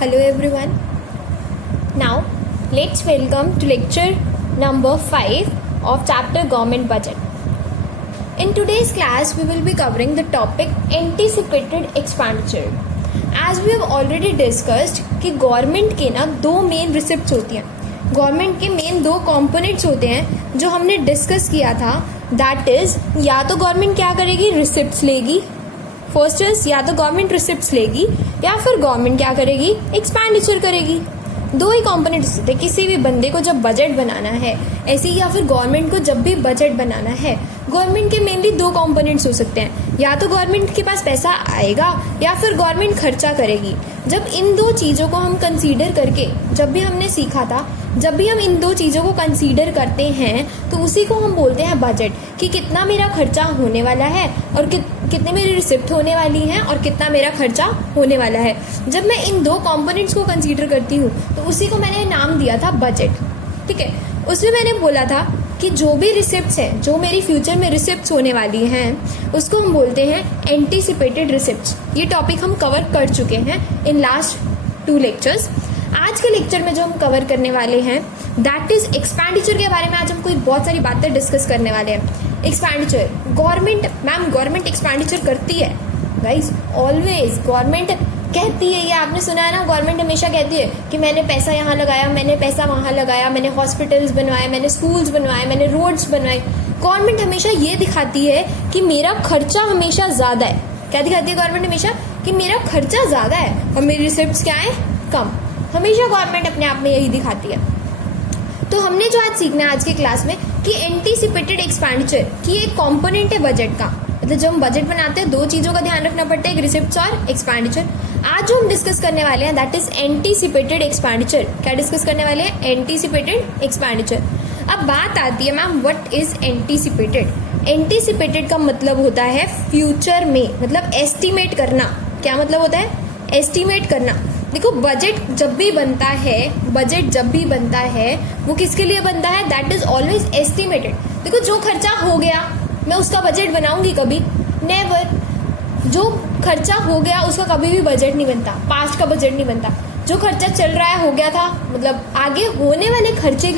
Hello everyone. Now let's welcome to lecture number 5 of chapter Government Budget. In today's class we will be covering the topic anticipated expenditure. As we have already discussed कि government के ना दो main receipts होती हैं. Government के main दो components होते हैं जो हमने डिस्कस किया था. दैट इज या तो गवर्नमेंट क्या करेगी, रिसिप्ट्स लेगी. फर्स्ट इज या तो गवर्नमेंट रिसिप्ट्स लेगी या फिर गवर्नमेंट क्या करेगी, एक्सपेंडिचर करेगी. दो ही कंपोनेंट्स होते हैं. किसी भी बंदे को जब बजट बनाना है ऐसे ही, या फिर गवर्नमेंट को जब भी बजट बनाना है, गवर्नमेंट के मेनली दो कंपोनेंट्स हो सकते हैं. या तो गवर्नमेंट के पास पैसा आएगा या फिर गवर्नमेंट खर्चा करेगी. जब इन दो चीज़ों को हम कंसीडर करके, जब भी हमने सीखा था, जब भी हम इन दो चीज़ों को कंसीडर करते हैं तो उसी को हम बोलते हैं बजट. कि कितना मेरा खर्चा होने वाला है और कितनी मेरी रिसिप्ट होने वाली है और कितना मेरा खर्चा होने वाला है. जब मैं इन दो कंपोनेंट्स को कंसीडर करती हूँ तो उसी को मैंने नाम दिया था बजट. ठीक है, उसमें मैंने बोला था कि जो भी रिसिप्ट्स है, जो मेरी फ्यूचर में रिसिप्ट्स होने वाली हैं, उसको हम बोलते हैं एंटीसिपेटेड रिसिप्ट्स. ये टॉपिक हम कवर कर चुके हैं इन लास्ट 2 लेक्चर्स. आज के लेक्चर में जो हम कवर करने वाले हैं दैट इज एक्सपेंडिचर के बारे में. आज हम कोई बहुत सारी बातें डिस्कस करने वाले हैं. एक्सपेंडिचर, गवर्नमेंट एक्सपेंडिचर करती है गाइस, ऑलवेज गवर्नमेंट कहती है. ये आपने सुना है ना, गवर्नमेंट हमेशा कहती है कि मैंने पैसा यहाँ लगाया, मैंने पैसा वहाँ लगाया, मैंने हॉस्पिटल्स बनवाए, मैंने स्कूल्स बनवाए, मैंने रोड्स बनवाए. गवर्नमेंट हमेशा ये दिखाती है कि मेरा खर्चा हमेशा ज़्यादा है. क्या दिखाती है गवर्नमेंट हमेशा? कि मेरा खर्चा ज़्यादा है और मेरी रिसिप्ट्स क्या है, कम. हमेशा गवर्नमेंट अपने आप में यही दिखाती है. तो हमने जो आज सीखना है आज की क्लास में कि एंटीसिपेटेड एक्सपेंडिचर की एक कंपोनेंट है बजट का. मतलब जब हम बजट बनाते हैं दो चीज़ों का ध्यान रखना पड़ता है, एक रिसिप्ट्स और एक्सपेंडिचर. आज जो हम डिस्कस करने वाले हैं दैट इज एंटीसिपेटेड एक्सपेंडिचर. क्या डिस्कस करने वाले हैं? Anticipated expenditure. अब बात आती है ma'am, what is anticipated? Anticipated का मतलब होता है फ्यूचर में, मतलब एस्टिमेट करना. क्या मतलब होता है? एस्टिमेट करना. देखो बजट जब भी बनता है वो किसके लिए बनता है? That is always estimated. देखो जो खर्चा हो गया मैं उसका बजट बनाऊंगी कभी? नेवर. जो खर्चा हो गया उसका कभी भी बजट नहीं बनता, पास्ट का बजट नहीं बनता. जो खर्चा चल रहा है, हो गया था, मतलब आगे होने वाले खर्चे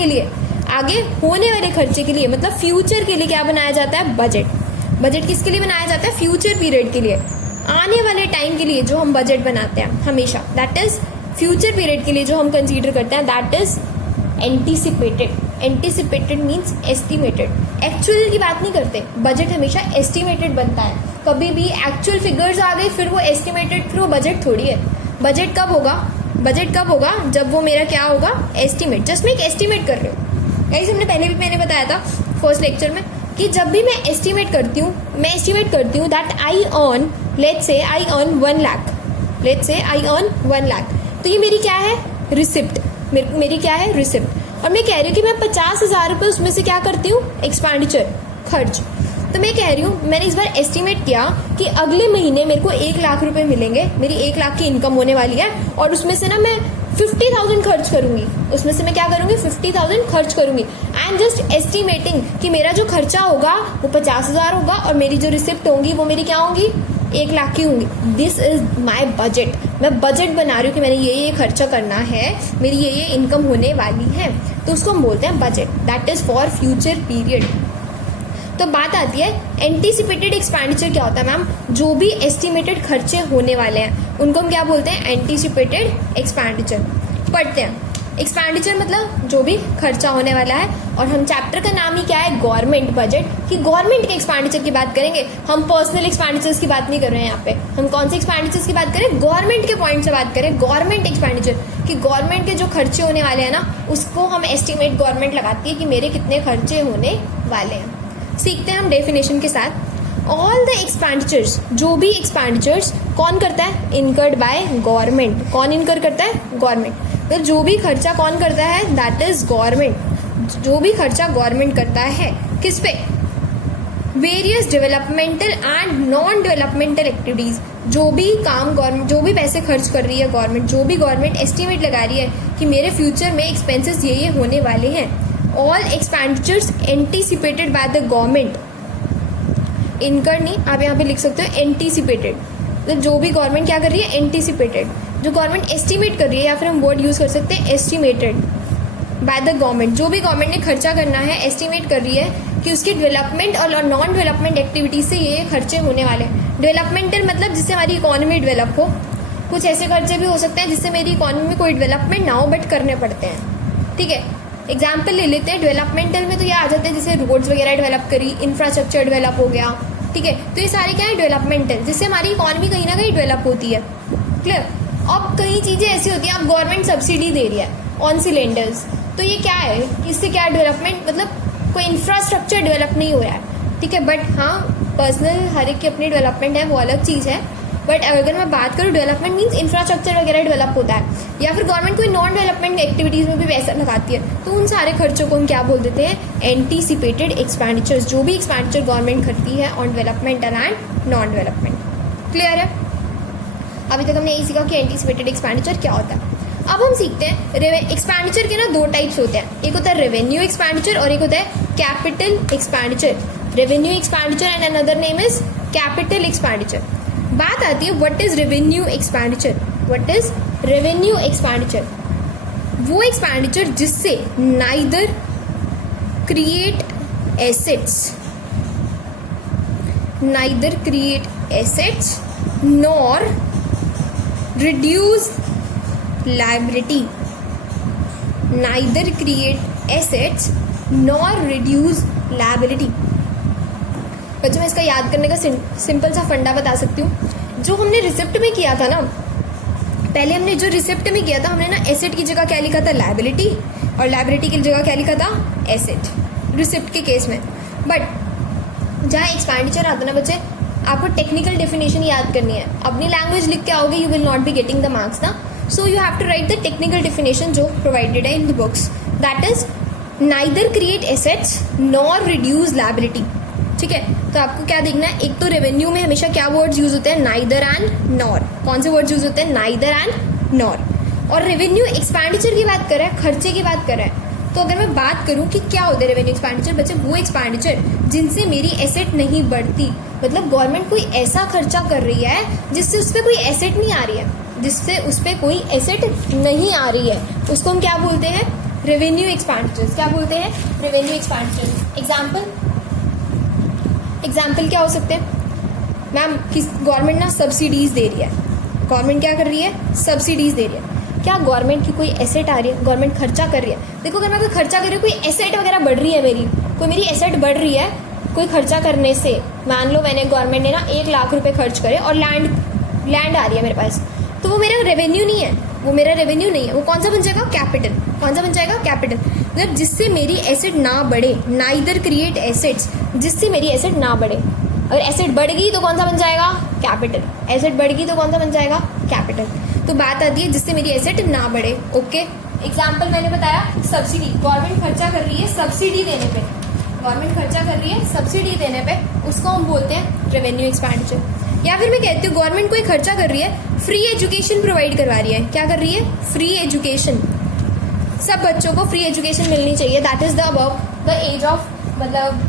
के लिए मतलब फ्यूचर के लिए क्या बनाया जाता है? बजट. बजट किसके लिए बनाया जाता है? फ्यूचर पीरियड के लिए, आने वाले टाइम के लिए जो हम बजट बनाते हैं हमेशा, दैट इज फ्यूचर पीरियड के लिए जो हम कंसीडर करते हैं that is anticipated. Anticipated means estimated. Actual की बात नहीं करते, बजट हमेशा एस्टिमेटेड बनता है. कभी भी एक्चुअल फिगर्स आ गए फिर वो एस्टिमेटेड, फिर वो बजट थोड़ी है. बजट कब होगा? जब वो मेरा क्या होगा? एस्टिमेट. जस्ट मैं एक एस्टिमेट कर रही हूँ. ऐसे मैंने बताया था फर्स्ट लेक्चर में कि जब भी मैं एस्टिमेट करती हूँ that I earn, let's say I earn 1 lakh. तो ये मेरी क्या है? रिसिप्ट. मेरी क्या है? रिसिप्ट. और मैं कह रही हूँ कि मैं 50,000 रुपये उसमें से क्या करती हूँ? एक्सपेंडिचर, खर्च. तो मैं कह रही हूँ, मैंने इस बार एस्टिमेट किया कि अगले महीने मेरे को 1 लाख रुपए मिलेंगे, मेरी 1 लाख की इनकम होने वाली है और उसमें से ना मैं 50,000 खर्च करूंगी. उसमें से मैं क्या करूंगी? 50,000 खर्च करूंगी. आई एम जस्ट एस्टिमेटिंग कि मेरा जो खर्चा होगा वो 50,000 होगा और मेरी जो रिसिप्ट होंगी वो मेरी क्या होंगी? 1 लाख की होंगी. This is my budget. मैं बजट बना रही हूँ कि मैंने ये खर्चा करना है, मेरी ये इनकम होने वाली है. तो उसको हम बोलते हैं budget. That is for future period. तो बात आती है एंटीसिपेटेड एक्सपेंडिचर क्या होता है मैम? जो भी एस्टिमेटेड खर्चे होने वाले हैं उनको हम क्या बोलते हैं? Anticipated expenditure. पढ़ते हैं. एक्सपेंडिचर मतलब जो भी खर्चा होने वाला है. और हम चैप्टर का नाम ही क्या है? Government budget. कि गवर्नमेंट के एक्सपेंडिचर की बात करेंगे हम, पर्सनल एक्सपेंडिचर्स की बात नहीं कर रहे हैं यहाँ पे. हम कौन से एक्सपेंडिचर्स की बात करें? गवर्नमेंट के पॉइंट से बात करें. गवर्नमेंट एक्सपेंडिचर कि गवर्नमेंट के जो खर्चे होने वाले हैं ना उसको हम एस्टिमेट गवर्नमेंट लगाती है कि मेरे कितने खर्चे होने वाले हैं. सीखते हैं हम डेफिनेशन के साथ. ऑल द एक्सपेंडिचर्स, जो भी एक्सपेंडिचर्स कौन करता है? Incurred by government. कौन इनकर करता है? गवर्नमेंट. तो जो भी खर्चा कौन करता है? That is government. जो भी खर्चा गवर्नमेंट करता है किस पे? Various developmental and non developmental activities. जो भी काम गवर्नमेंट, जो भी पैसे खर्च कर रही है गवर्नमेंट, जो भी गवर्नमेंट एस्टिमेट लगा रही है कि मेरे फ्यूचर में एक्सपेंसेस ये होने वाले हैं. All expenditures anticipated by the government. Incurred नहीं, आप यहाँ पे लिख सकते हो एंटीसिपेटेड. तो जो भी गवर्नमेंट क्या कर रही है? एंटीसिपेटेड. जो गवर्नमेंट एस्टिमेट कर रही है, या फिर हम वर्ड यूज़ कर सकते हैं एस्टिमेटेड बाय द गवर्नमेंट। जो भी गवर्नमेंट ने खर्चा करना है, एस्टिमेट कर रही है कि उसकी डेवलपमेंट और नॉन डेवलपमेंट एक्टिविटीज से ये खर्चे होने वाले हैं। डेवलपमेंटल मतलब जिससे हमारी इकोनॉमी डेवलप हो। कुछ ऐसे खर्चे भी हो सकते हैं जिससे मेरी इकोनॉमी में कोई डेवलपमेंट ना हो बट करने पड़ते हैं, ठीक है। एग्जाम्पल ले लेते हैं। डेवलपमेंटल में तो ये आ जाते हैं जैसे रोड्स वगैरह डेवलप करी, इंफ्रास्ट्रक्चर डेवलप हो गया, ठीक है। तो ये सारे क्या है, डेवलपमेंटल, जिससे हमारी इकोनॉमी कहीं ना कहीं डेवलप होती है, क्लियर। अब कई चीज़ें ऐसी होती हैं, अब गवर्नमेंट सब्सिडी दे रही है ऑन सिलेंडर्स, तो ये क्या है, इससे क्या डेवलपमेंट, मतलब कोई इंफ्रास्ट्रक्चर डेवलप नहीं हो रहा है, ठीक है। बट हाँ, पर्सनल हर एक की अपनी डेवलपमेंट है, वो अलग चीज़ है। बट अगर मैं बात करूँ, डेवलपमेंट मीन्स इंफ्रास्ट्रक्चर वगैरह डेवलप होता है, या फिर गवर्नमेंट कोई नॉन डेवलपमेंट एक्टिविटीज़ में भी पैसा लगाती है, तो उन सारे खर्चों को हम क्या बोल देते हैं, एंटीसिपेटेड एक्सपेंडिचर्स। जो भी एक्सपेंडिचर गवर्नमेंट करती है on developmental and non development. Clear है? अभी तक हमने यही सीखा कि एंटीसिपेटेड एक्सपेंडिचर क्या होता है। अब हम सीखते हैं एक्सपेंडिचर के ना दो टाइप्स होते हैं, एक होता है रेवेन्यू एक्सपेंडिचर और एक होता है capital expenditure. Revenue expenditure and another name is capital expenditure. बात आती है what is revenue expenditure. What is revenue expenditure? वो एक्सपेंडिचर जिससे neither create assets nor reduce liability, neither create assets nor reduce liability। बच्चों, मैं इसका याद करने का सिंपल सा फंडा बता सकती हूँ। जो हमने रिसिप्ट में किया था ना, पहले हमने जो रिसिप्ट में किया था, हमने ना एसेट की जगह क्या लिखा था, लायबिलिटी, और लायबिलिटी की जगह क्या लिखा था, एसेट, रिसिप्ट के केस में। बट जहाँ एक्सपेंडिचर आता ना बच्चे, आपको टेक्निकल डेफिनेशन याद करनी है। अपनी लैंग्वेज लिख के आओगे, you will not be getting the marks ना। So you have to write the technical definition जो provided है in the books. That is neither create assets nor reduce liability। ठीक है, तो आपको क्या देखना है, एक तो रेवेन्यू में हमेशा क्या वर्ड्स यूज होते हैं, neither and nor। कौन से वर्ड्स यूज होते हैं, neither and nor। और रेवेन्यू एक्सपेंडिचर की बात कर रहा है, खर्चे की बात कर रहा है। तो अगर मैं बात करूं कि क्या होता है रेवेन्यू एक्सपेंडिचर, बच्चे वो एक्सपेंडिचर जिनसे मेरी एसेट नहीं बढ़ती, मतलब गवर्नमेंट कोई ऐसा खर्चा कर रही है जिससे उस पर कोई एसेट नहीं आ रही है, जिससे उस पर कोई एसेट नहीं आ रही है, उसको हम क्या बोलते हैं, रेवेन्यू एक्सपेंडिचर्स। क्या बोलते हैं, रेवेन्यू एक्सपेंडिचर्स। एग्जाम्पल क्या हो सकते हैं, मैम किस गवर्नमेंट ना सब्सिडीज दे रही है, गवर्नमेंट क्या कर रही है, सब्सिडीज दे रही है। क्या गवर्नमेंट की कोई एसेट आ रही है, गवर्नमेंट खर्चा कर रही है। देखो, अगर मैं कोई खर्चा कर रही हूँ, कोई एसेट वगैरह बढ़ रही है, मेरी एसेट बढ़ रही है कोई खर्चा करने से। मान लो मैंने, गवर्नमेंट ने ना 1 लाख रुपए खर्च करे और लैंड आ रही है मेरे पास, तो वो मेरा रेवेन्यू नहीं है, वो मेरा रेवेन्यू नहीं है। वो कौन सा बन जाएगा, कैपिटल। कौन सा बन जाएगा, कैपिटल। मतलब जिससे मेरी एसेट ना बढ़े, नाइदर क्रिएट एसेट्स, जिससे मेरी एसेट ना बढ़े। अगर एसेट बढ़ गई तो कौन सा बन जाएगा, कैपिटल। एसेट बढ़ गई तो कौन सा बन जाएगा, कैपिटल। तो बात आती है जिससे मेरी एसेट ना बढ़े। ओके, एग्जाम्पल मैंने बताया, सब्सिडी, गवर्नमेंट खर्चा कर रही है सब्सिडी देने पे, गवर्नमेंट खर्चा कर रही है सब्सिडी देने पे, उसको हम बोलते हैं रेवेन्यू एक्सपेंडिचर। या फिर मैं कहती हूँ गवर्नमेंट कोई खर्चा कर रही है, फ्री एजुकेशन प्रोवाइड करवा रही है। क्या कर रही है, फ्री एजुकेशन। सब बच्चों को फ्री एजुकेशन मिलनी चाहिए, that is the above the age of, मतलब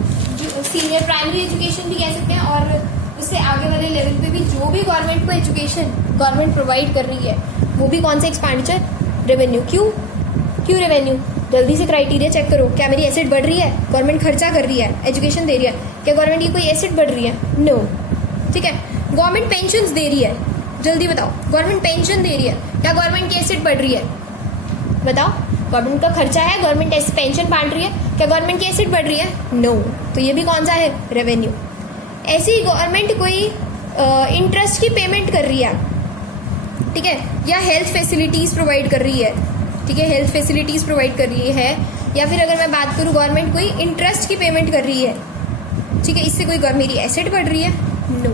सीनियर प्राइमरी एजुकेशन भी कह सकते हैं, और उससे आगे वाले लेवल पे भी जो भी गवर्नमेंट को एजुकेशन गवर्नमेंट प्रोवाइड कर रही है, वो भी कौन सा एक्सपेंडिचर, रेवेन्यू। क्यों रेवेन्यू, जल्दी से क्राइटेरिया चेक करो। क्या मेरी एसेट बढ़ रही है, गवर्नमेंट खर्चा कर रही है, एजुकेशन दे रही है, क्या गवर्नमेंट की कोई एसेट बढ़ रही है, नो। ठीक है, गवर्नमेंट पेंशन दे रही है, जल्दी बताओ, गवर्नमेंट पेंशन दे रही है, क्या गवर्नमेंट की एसेट बढ़ रही है, बताओ। गवर्नमेंट का खर्चा है, गवर्नमेंट पेंशन बांट रही है, क्या गवर्नमेंट की एसेट बढ़ रही है, नो। तो ये भी कौन सा है, रेवेन्यू। ऐसी ही गवर्नमेंट कोई इंटरेस्ट की पेमेंट कर रही है, ठीक है, या हेल्थ फैसिलिटीज प्रोवाइड कर रही है, ठीक है, हेल्थ फैसिलिटीज प्रोवाइड कर रही है, या फिर अगर मैं बात करूँ गवर्नमेंट कोई इंटरेस्ट की पेमेंट कर रही है, ठीक है, इससे कोई मेरी एसेट बढ़ रही है, नो।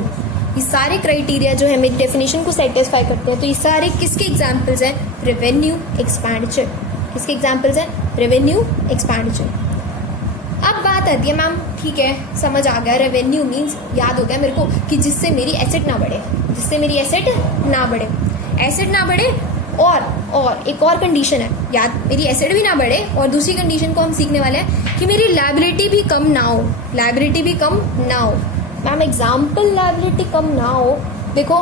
ये सारे क्राइटेरिया जो है मेरी डेफिनेशन को सेटिस्फाई करते हैं। तो ये सारे किसके एग्जाम्पल्स हैं, रेवेन्यू एक्सपेंडिचर। किसके एग्जाम्पल्स हैं, रेवेन्यू एक्सपेंडिचर। अब बात आती है, मैम ठीक है समझ आ गया, रेवेन्यू मीन्स याद हो गया मेरे को कि जिससे मेरी एसेट ना बढ़े, जिससे मेरी एसेट ना बढ़े, एसेट ना बढ़े। और एक और कंडीशन है, याद, मेरी एसेट भी ना बढ़े, और दूसरी कंडीशन को हम सीखने वाले हैं कि मेरी लायबिलिटी भी कम ना हो, लायबिलिटी भी कम ना हो। मैम एग्जाम्पल लायबिलिटी कम ना हो, देखो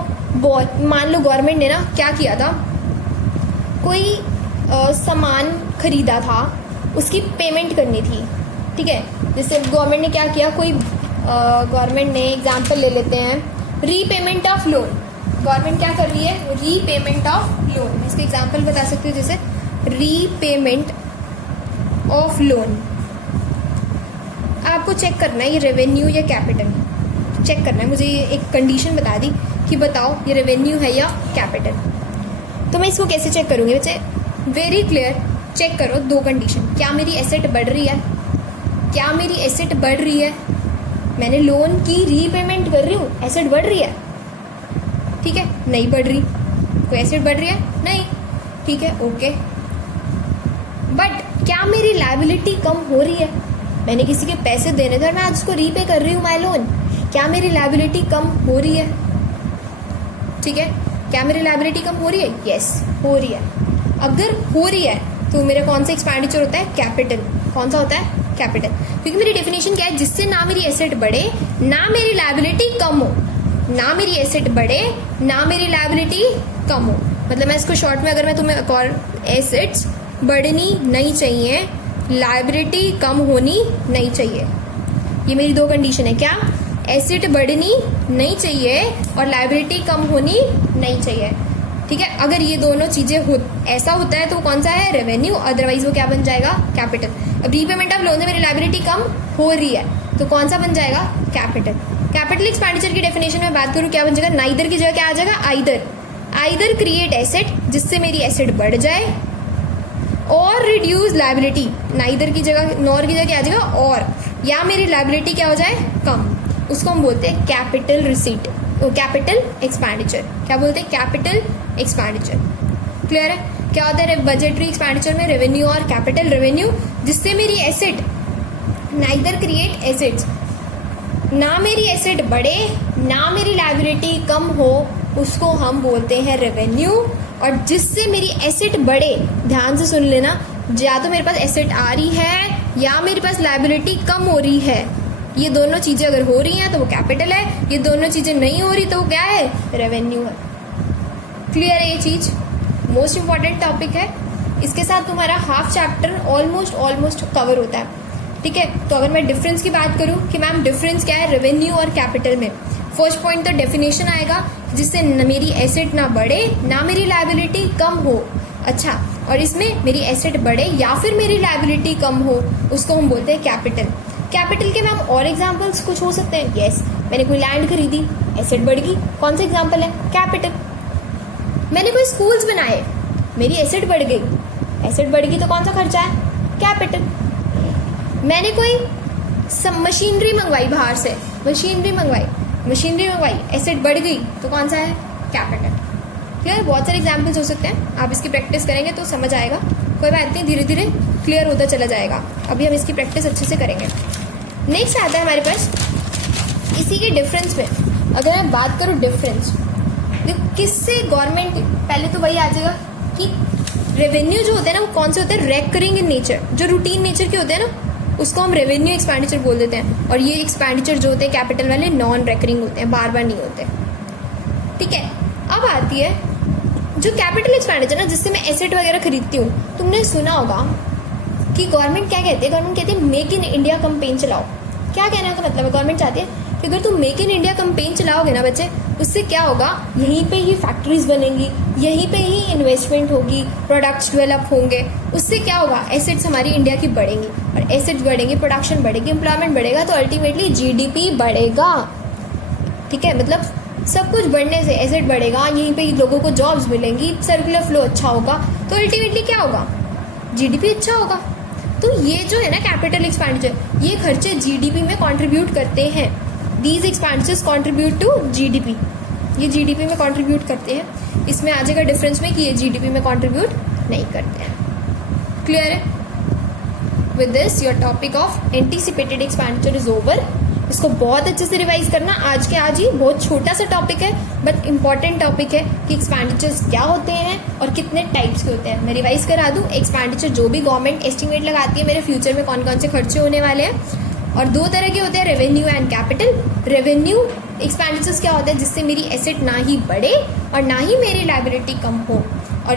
मान लो गवर्नमेंट ने ना क्या किया था, कोई सामान खरीदा था, उसकी पेमेंट करनी थी, ठीक है। जैसे गवर्नमेंट ने क्या किया, कोई गवर्नमेंट ने एग्जांपल ले लेते हैं, रीपेमेंट ऑफ लोन। गवर्नमेंट क्या कर रही है, रीपेमेंट ऑफ लोन। इसके एग्जांपल बता सकती हूँ, जैसे रीपेमेंट ऑफ लोन। आपको चेक करना है ये रेवेन्यू या कैपिटल, चेक करना है। मुझे ये एक कंडीशन बता दी कि बताओ ये रेवेन्यू है या कैपिटल। तो मैं इसको कैसे चेक करूँगी बच्चे, वेरी क्लियर, चेक करो दो कंडीशन। क्या मेरी एसेट बढ़ रही है, क्या मेरी एसेट बढ़ रही है, मैंने लोन की रीपेमेंट कर रही हूँ, एसेट बढ़ रही है, ठीक है, नहीं बढ़ रही, कोई एसेट बढ़ रही है नहीं, ठीक है, ओके। बट क्या मेरी लायबिलिटी कम हो रही है, मैंने किसी के पैसे देने थे और मैं आज उसको रीपे कर रही हूँ माई लोन, क्या मेरी लायबिलिटी कम हो रही है, ठीक है, क्या मेरी लायबिलिटी कम हो रही है, यस हो रही है। अगर हो रही है तो मेरा कौन सा एक्सपेंडिचर होता है, कैपिटल। कौन सा होता है, कैपिटल, क्योंकि मेरी डेफिनेशन क्या है, जिससे ना मेरी एसेट बढ़े ना मेरी लायबिलिटी कम हो, ना मेरी एसेट बढ़े ना मेरी लायबिलिटी कम हो। मतलब मैं इसको शॉर्ट में अगर मैं तुम्हें और एसेट्स बढ़नी नहीं चाहिए, लायबिलिटी कम होनी नहीं चाहिए, ये मेरी दो कंडीशन है। क्या, एसेट बढ़नी नहीं चाहिए और लायबिलिटी कम होनी नहीं चाहिए, ठीक है। अगर ये दोनों चीजें ऐसा होता है तो कौन सा है, रेवेन्यू, अदरवाइज वो क्या बन जाएगा, कैपिटल। अब रीपेमेंट ऑफ लोन से मेरी लायबिलिटी कम हो रही है तो कौन सा बन जाएगा, कैपिटल। कैपिटल एक्सपेंडिचर की डेफिनेशन में बात करूँ क्या बन जाएगा, नाइदर की जगह क्या आ जाएगा, आइदर। आइदर क्रिएट एसेट, जिससे मेरी एसेट बढ़ जाए, और रिड्यूस लायबिलिटी, नाइदर की जगह नॉर की जगह क्या आ जाएगा, और, या मेरी लायबिलिटी क्या हो जाए, कम, उसको हम बोलते हैं कैपिटल रिसीट, कैपिटल एक्सपेंडिचर। क्या बोलते हैं, कैपिटल एक्सपेंडिचर। क्लियर है, क्या होता है बजटरी एक्सपेंडिचर में, रेवेन्यू और कैपिटल। रेवेन्यू जिससे मेरी एसेट, नाइदर क्रिएट एसेट्स, ना मेरी एसेट बढ़े ना मेरी लायबिलिटी कम हो, उसको हम बोलते हैं रेवेन्यू। और जिससे मेरी एसेट बढ़े, ध्यान से सुन लेना, या तो मेरे पास एसेट आ रही है या मेरे पास लायबिलिटी कम हो रही है, ये दोनों चीजें अगर हो रही हैं तो वो कैपिटल है, ये दोनों चीजें नहीं हो रही तो वो क्या है, रेवेन्यू है। क्लियर है ये चीज, मोस्ट इंपॉर्टेंट टॉपिक है। इसके साथ तुम्हारा हाफ चैप्टर ऑलमोस्ट कवर होता है, ठीक है। तो अगर मैं डिफरेंस की बात करूं कि मैम डिफरेंस क्या है रेवेन्यू और कैपिटल में, फर्स्ट पॉइंट तो डेफिनेशन आएगा, जिससे मेरी एसेट ना बढ़े ना मेरी लायबिलिटी कम हो। अच्छा, और इसमें मेरी एसेट बढ़े या फिर मेरी लायबिलिटी कम हो, उसको हम बोलते हैं कैपिटल। कैपिटल के मैम और एग्जाम्पल्स कुछ हो सकते हैं, यस। मैंने कोई लैंड खरीदी, एसेट बढ़ गई, कौन सा एग्जाम्पल है, कैपिटल। मैंने कोई स्कूल्स बनाए, मेरी एसेट बढ़ गई, एसेट बढ़ गई तो कौन सा खर्चा है, कैपिटल। मैंने कोई मशीनरी मंगवाई बाहर से, मशीनरी मंगवाई, एसेट बढ़ गई तो कौन सा है, कैपिटल। क्लियर, बहुत सारे एग्जाम्पल्स हो सकते हैं, आप इसकी प्रैक्टिस करेंगे तो समझ आएगा, कोई बात नहीं, धीरे धीरे क्लियर होता चला जाएगा। अभी हम इसकी प्रैक्टिस अच्छे से करेंगे। नेक्स्ट आता है हमारे पास इसी के डिफरेंस में। अगर मैं बात करूँ डिफरेंस, देखो किससे गवर्नमेंट, पहले तो वही आ जाएगा कि रेवेन्यू जो होते हैं ना वो कौन से होते हैं, रेकरिंग इन नेचर, जो रूटीन नेचर के होते हैं ना उसको हम रेवेन्यू एक्सपेंडिचर बोल देते हैं। और ये एक्सपेंडिचर जो होते हैं कैपिटल वाले नॉन रेकरिंग होते हैं, बार बार नहीं होते, ठीक है। अब आती है जो कैपिटल एक्सपेंडिचर ना, जिससे मैं एसेट वगैरह खरीदती हूँ। तुमने सुना होगा कि गवर्नमेंट क्या कहती है, गवर्नमेंट कहती है मेक इन इंडिया कैंपेन चलाओ। क्या कहने का मतलब है, गवर्नमेंट चाहती है कि अगर तुम मेक इन इंडिया कैंपेन चलाओगे ना बच्चे, उससे क्या होगा, यहीं पे ही फैक्ट्रीज बनेंगी, यहीं पे ही इन्वेस्टमेंट होगी, प्रोडक्ट्स डेवलप होंगे, उससे क्या होगा, एसेट्स हमारी इंडिया की बढ़ेंगी, और एसेट्स बढ़ेंगी, प्रोडक्शन बढ़ेगी, एम्प्लॉयमेंट बढ़ेगा, तो अल्टीमेटली जीडीपी बढ़ेगा, ठीक है। मतलब सब कुछ बढ़ने से एसेट बढ़ेगा, यहीं पे लोगों को जॉब्स मिलेंगी, सर्कुलर फ्लो अच्छा होगा, तो अल्टीमेटली क्या होगा, जीडीपी अच्छा होगा। तो ये जो है ना कैपिटल एक्सपेंडिचर, ये खर्चे जीडीपी में कंट्रीब्यूट करते हैं। These expenditures contribute to GDP, ये जीडीपी में कंट्रीब्यूट करते हैं। इसमें आ जाएगा डिफरेंस में कि ये जीडीपी में कंट्रीब्यूट नहीं करते हैं। क्लियर है, with this your topic of anticipated expenditure is over. इसको बहुत अच्छे से रिवाइज करना, आज के आज ही, बहुत छोटा सा टॉपिक है बट इंपॉर्टेंट टॉपिक है कि एक्सपेंडिचर्स क्या होते हैं और कितने टाइप्स के होते हैं। मैं रिवाइज करा दूं, एक्सपेंडिचर जो भी गवर्नमेंट एस्टिमेट लगाती है मेरे फ्यूचर में कौन कौन से खर्चे होने वाले हैं, और दो तरह के होते हैं, revenue and capital. Revenue expenditures क्या होता है, जिससे मेरी एसेट ना ही बढ़े और ना ही मेरी लायबिलिटी कम हो, और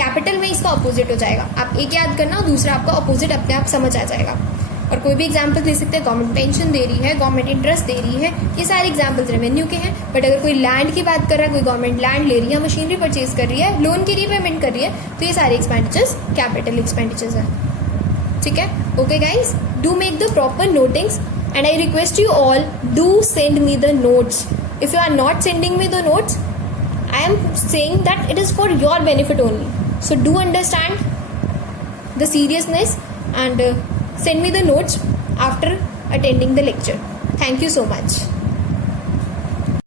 कैपिटल में इसका अपोजिट हो जाएगा। आप एक याद करना और दूसरा आपका अपोजिट अपने आप समझ आ जाएगा। और कोई भी एग्जाम्पल दे सकते हैं, गवर्नमेंट पेंशन दे रही है, गवर्नमेंट इंटरेस्ट दे रही है, ये सारे एग्जाम्पल्स रेवेन्यू के हैं। बट अगर कोई लैंड की बात कर रहा है, कोई गवर्नमेंट लैंड ले रही है, मशीनरी परचेज कर रही है, लोन की रीपेमेंट कर रही है, तो ये सारे एक्सपेंडिचर्स कैपिटल एक्सपेंडिचर्स हैं। ठीक है, okay guys, do make the proper notings and I request you all, do send me the notes. If you are not sending me the notes, I am saying that it is for your benefit only. So do understand the seriousness and send me the notes after attending the lecture. Thank you so much.